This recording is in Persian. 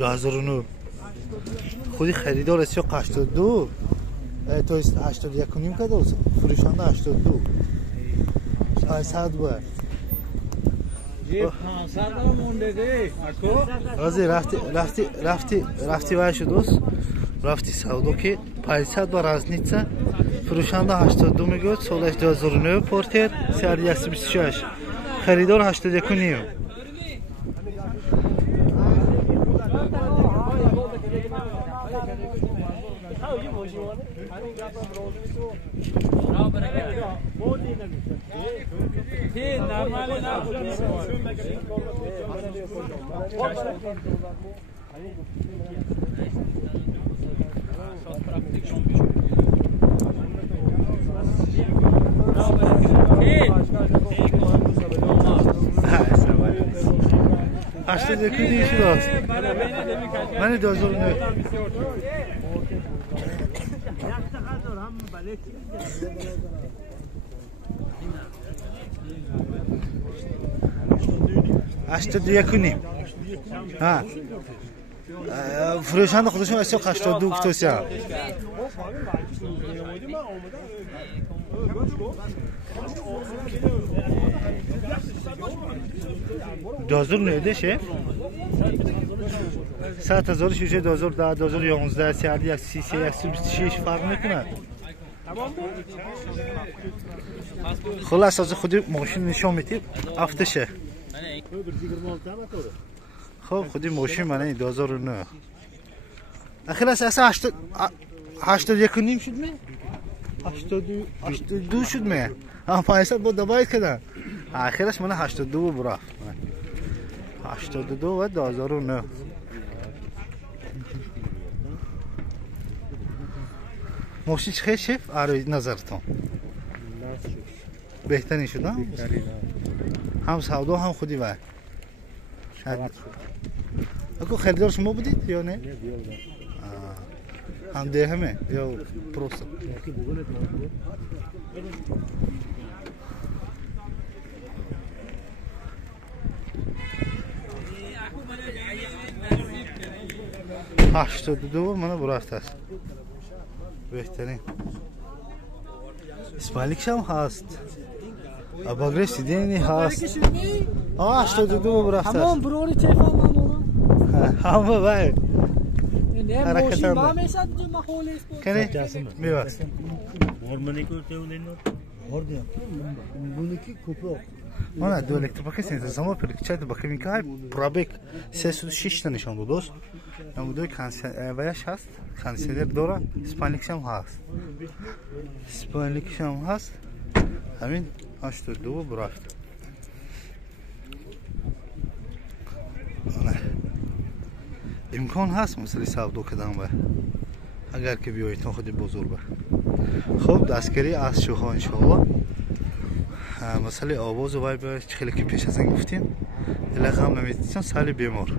2009 خودی خریدار است یا 82 تو است 81 کنیم که دوست فروشنده 82 500 بود یه 500 هم مونده ده رازی رفتی وایش دوست رفتی سودو که 500 با رازنیتسا فروشنده 82 میگه سالش 2009 پورتر سر 126 خریدار 81 کنیم هشتاد یک دیشی راست من 2009 81 کنیم ها فروشنده خودشون از 82 توسیا دازور نیده شف 100,000 شوشه 2010 2011 سیادی 126 فرق میکنه خلاص از خودی ماشین نشون میدید افتشه خب خودی ماشین من 2009 اخیراش اصلا 81 نیم شد می 82 شد می هم 500 با دبایت کردن اخیراش من 82 برا 82 و 2009 ماشین چه شف آره نظرتون بهترین شد هم سودا هم خودی وای اكو خریدار شما بودید یا نه؟ هم ده همه یا پروسه هشتاد منو برافت است بهترین اسمالیکش هم هست اباگرش دیدنی هست 82 برافت است همون بروری چه فهمم همه وای نه ماشین با میشد ما خولش بود کنه میواس هورمونی کرده اونین هوردیم بونکی کوپرو من دو الکتریکی سنسور پرکچات با کیمیکال پرابک 306 تا نشون دوست نمودوی کانسر ویش هست کانسر داره اسپانیکش هم هست اسپانیکش هم هست همین 82 برافت امکان هست مثلا سودو کدام و اگر که بیایید تا خودی بزرگ به خب دستگیری از شوها انشالله مثلا آواز و وای به خیلی که پیش از این گفتیم لغم نمیتونم سالی بیمار